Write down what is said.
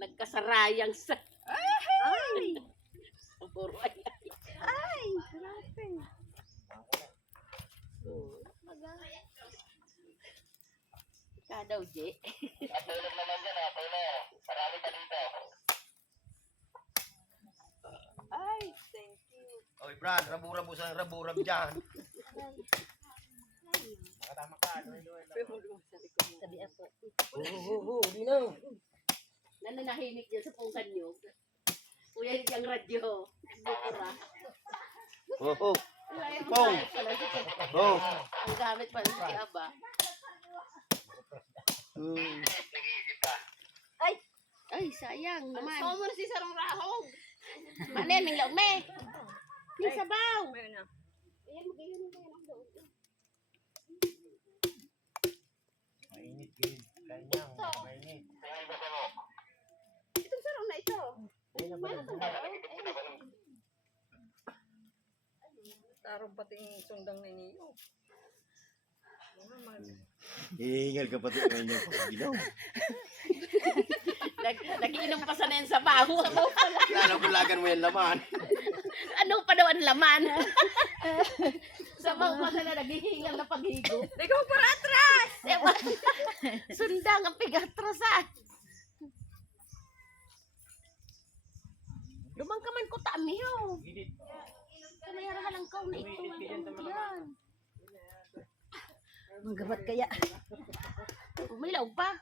Nagkasarayang sa... Ay! Puro ay. Ay! Grabe. Ika daw, Je. Natulog naman dyan ha, tulog. Marami pa dito. Ay, thank you. Oy, Brad, rabu-rabu sa rabu-rab dyan. Nakatama ka, Sabi ako. di na. Nananahimik dyan sa pungkan nyo. Kuya, hindi ang radyo. Bukura. Oh. Ay, ang Oh. gamit pala si Kaya. Oh. Ang gamit pala si Kaya ba? Ay, sayang naman. Gusto mo na si Sarong Rahog. Manin, ng laog me. Yung sabaw. Mayroon na. Ayan, magayon na yan ang doon. Mainit, Gil. Kanyang, mainit. Itong sarong na ito. Meron kang daw. Tarong pati yung sundang na iniyo. Hihingal ka pati ngayon yung pagbilaw. Nag-iinom pa sana yung sabaw. Sabaw pala. Lalabulagan mo yung laman. Anong pa daw ang laman? Sabaw pa sana naghihingal na paghigo. Ikaw para atras! Diba? Sundang ang pigatrasan. Lumang ka man ko tamiyo. Kanayara ka lang kaw na ito. Yan. Magabat kaya. Umilaw pa.